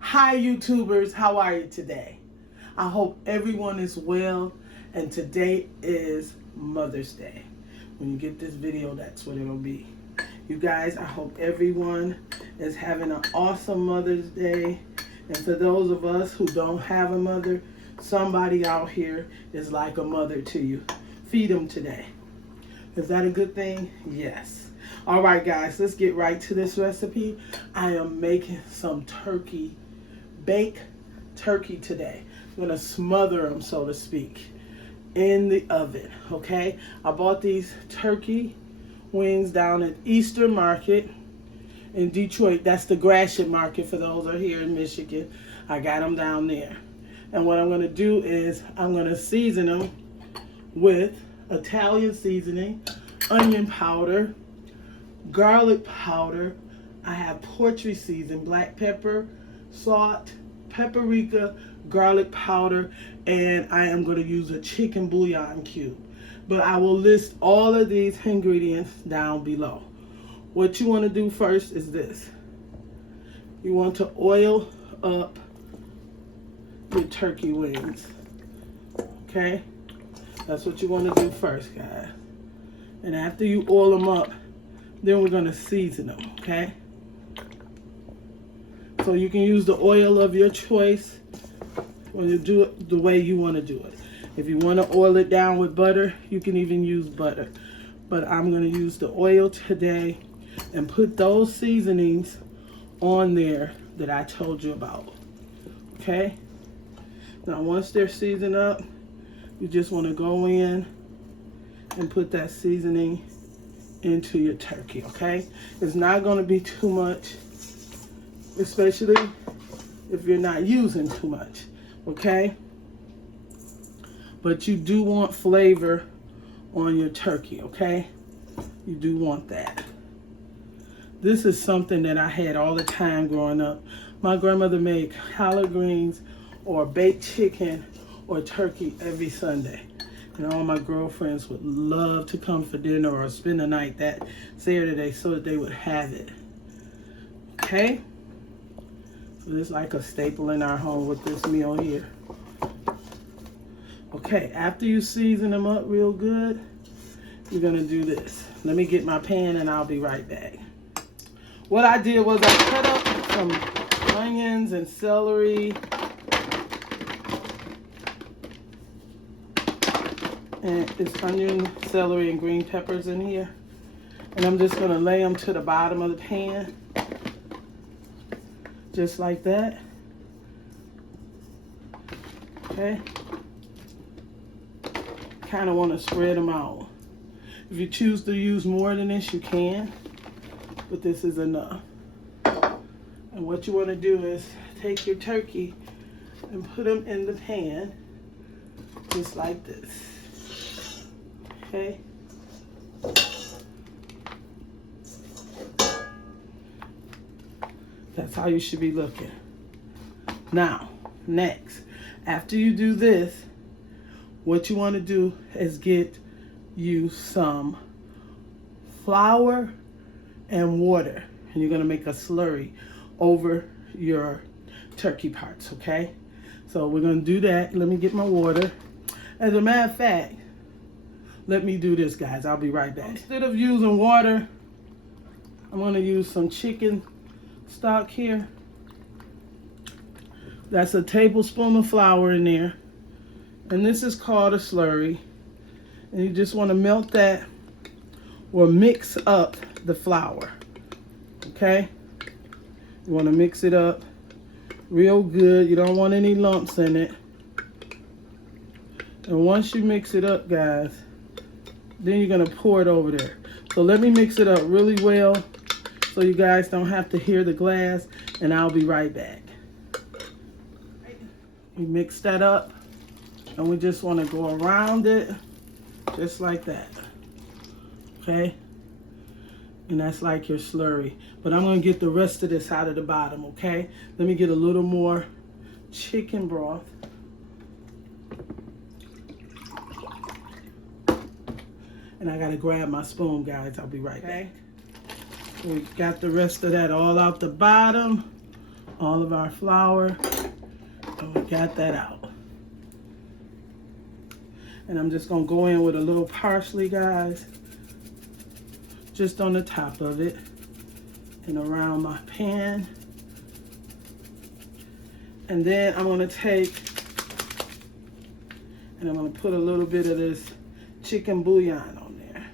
Hi YouTubers, how are you today? I hope everyone is well, and today is Mother's Day. When you get this video, that's what it'll be. You guys, I hope everyone is having an awesome Mother's Day. And for those of us who don't have a mother, somebody out here is like a mother to you. Feed them today. Is that a good thing? Yes. All right, guys, let's get right to this recipe. I am making some turkey, baked turkey today. I'm gonna smother them, so to speak, in the oven, okay? I bought these turkey wings down at Eastern Market in Detroit. That's the Gratiot Market for those who are here in Michigan. I got them down there. And what I'm gonna do is I'm gonna season them with Italian seasoning, onion powder, garlic powder. I have poultry season, black pepper, salt, paprika, garlic powder, and I am going to use a chicken bouillon cube. But I will list all of these ingredients down below. What you want to do first is this. You want to oil up your turkey wings. Okay? That's what you want to do first, guys. And after you oil them up, then we're going to season them, okay? So you can use the oil of your choice when you do it the way you want to do it. If you want to oil it down with butter, you can even use butter. But I'm going to use the oil today and put those seasonings on there that I told you about, okay? Now once they're seasoned up, you just want to go in and put that seasoning into your turkey, okay? It's not going to be too much, especially if you're not using too much, okay? But you do want flavor on your turkey, okay? You do want that. This is something that I had all the time growing up. My grandmother made collard greens or baked chicken or turkey every Sunday. And all my girlfriends would love to come for dinner or spend the night that Saturday so that they would have it. Okay? So this is like a staple in our home with this meal here. Okay, after you season them up real good, you're gonna do this. Let me get my pan and I'll be right back. What I did was I cut up some onions and celery, and it's onion, celery, and green peppers in here. And I'm just gonna lay them to the bottom of the pan. Just like that. Okay. Kind of want to spread them out. If you choose to use more than this, you can. But this is enough. And what you want to do is take your turkey and put them in the pan. Just like this. Okay. That's how you should be looking. Now, next, after you do this, what you want to do is get you some flour and water. And you're going to make a slurry over your turkey parts, okay? So we're going to do that. Let me get my water. As a matter of fact, let me do this, guys. I'll be right back. Instead of using water, I'm going to use some chicken stock here. That's a tablespoon of flour in there. And this is called a slurry. And you just want to melt that or mix up the flour. Okay? You want to mix it up real good. You don't want any lumps in it. And once you mix it up, guys, then you're going to pour it over there. So let me mix it up really well so you guys don't have to hear the glass, and I'll be right back. You mix that up, and we just want to go around it just like that. Okay? And that's like your slurry. But I'm going to get the rest of this out of the bottom, okay? Let me get a little more chicken broth. And I gotta grab my spoon, guys. I'll be right back. We got the rest of that all out the bottom. all of our flour, and we got that out. And I'm just gonna go in with a little parsley, guys, just on the top of it and around my pan. And then I'm gonna take and I'm gonna put a little bit of this chicken bouillon on there.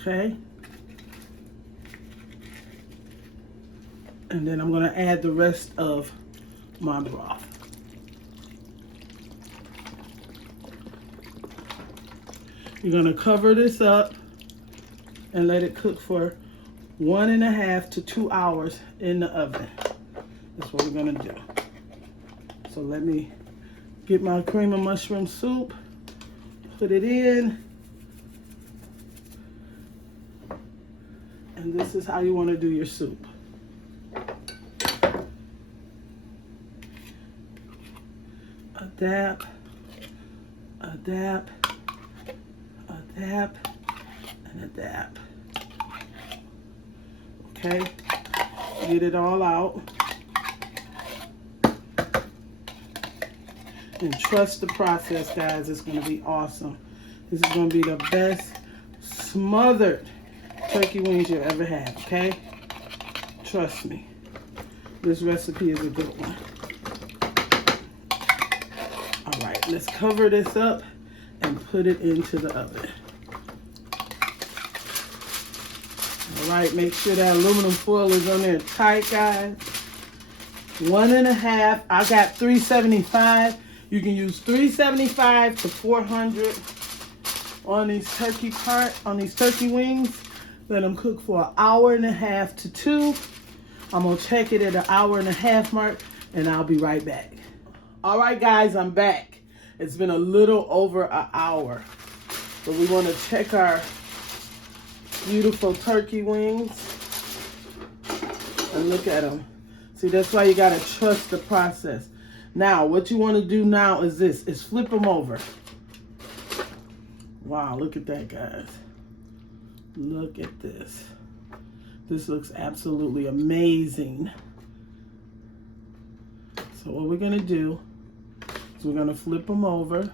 Okay. And then I'm gonna add the rest of my broth. You're gonna cover this up and let it cook for 1.5 to 2 hours in the oven. That's what we're gonna do. So let me get my cream of mushroom soup, put it in, and this is how you wanna do your soup. A dab, a dab, a dab, and a dab. Okay, get it all out. And trust the process, guys. It's gonna be awesome. This is gonna be the best smothered turkey wings you ever had, okay? Trust me. This recipe is a good one. All right, let's cover this up and put it into the oven. All right, make sure that aluminum foil is on there tight, guys. 1.5, I got 375. You can use 375 to 400 on these turkey wings. Let them cook for 1.5 to 2 hours. I'm gonna check it at the 1.5 hour mark and I'll be right back. All right, guys, I'm back. It's been a little over an hour, but we wanna check our beautiful turkey wings and look at them. See, that's why you gotta trust the process. Now, what you wanna do now is this, is flip them over. Wow, look at that, guys. Look at this. This looks absolutely amazing. So what we're gonna do is we're gonna flip them over.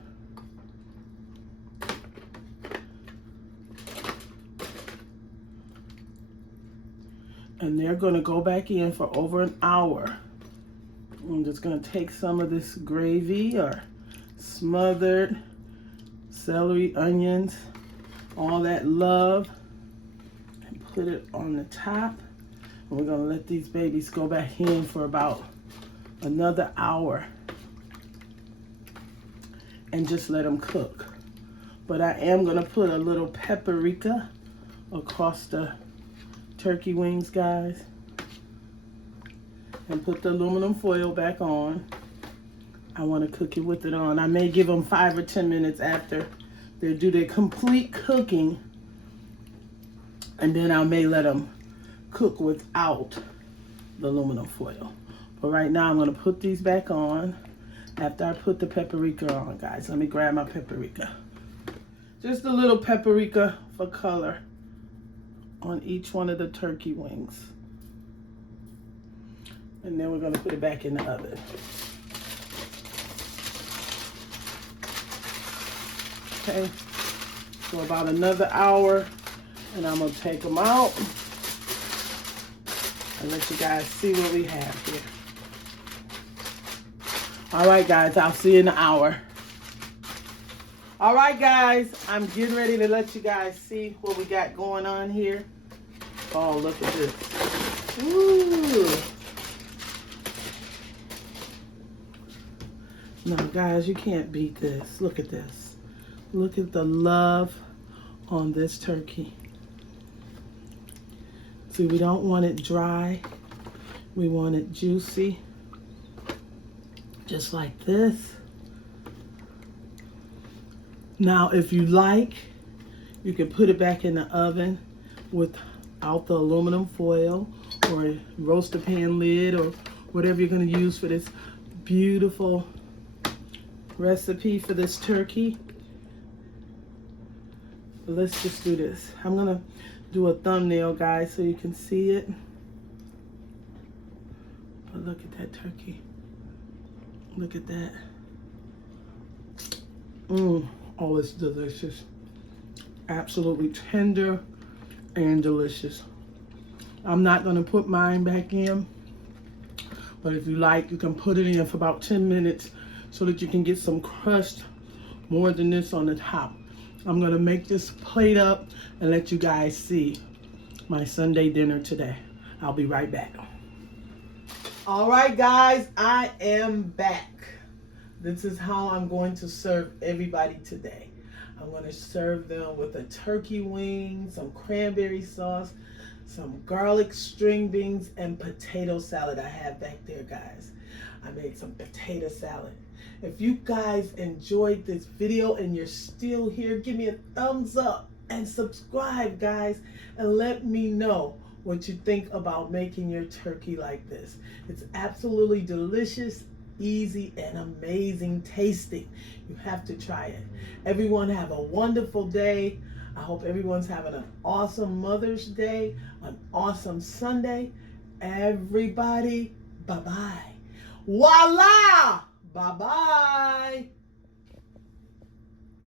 And they're gonna go back in for over an hour. I'm just gonna take some of this gravy or smothered celery, onions, all that love, and put it on the top. And we're gonna let these babies go back in for about another hour and just let them cook. But I am gonna put a little paprika across the turkey wings, guys, and put the aluminum foil back on. I want to cook it with it on. I may give them 5 or 10 minutes after they do their complete cooking, and then I may let them cook without the aluminum foil. But right now I'm going to put these back on after I put the paprika on, guys. Let me grab my paprika. Just a little paprika for color on each one of the turkey wings. And then we're gonna put it back in the oven. Okay, so about another hour, and I'm gonna take them out and let you guys see what we have here. All right, guys, I'll see you in an hour. All right, guys, I'm getting ready to let you guys see what we got going on here. Oh, look at this. Ooh. No, guys, you can't beat this. Look at this. Look at the love on this turkey. See, we don't want it dry. We want it juicy. Just like this. Now, if you like, you can put it back in the oven without the aluminum foil, or a roaster pan lid, or whatever you're going to use for this beautiful recipe for this turkey. let's just do this. I'm gonna do a thumbnail, guys, so you can see it. But look at that turkey. Look at that. Oh, it's delicious. Absolutely tender and delicious. I'm not gonna put mine back in, but if you like, you can put it in for about 10 minutes so that you can get some crust more than this on the top. I'm gonna make this plate up and let you guys see my Sunday dinner today. I'll be right back. All right, guys, I am back. This is how I'm going to serve everybody today. I'm going to serve them with a turkey wing, some cranberry sauce, some garlic string beans, and potato salad I have back there, guys. I made some potato salad. If you guys enjoyed this video and you're still here, give me a thumbs up and subscribe, guys, and let me know what you think about making your turkey like this. It's absolutely delicious, easy, and amazing tasting. You have to try it. Everyone have a wonderful day. I hope everyone's having an awesome Mother's Day, an awesome Sunday. Everybody, bye-bye. Voila! Bye-bye.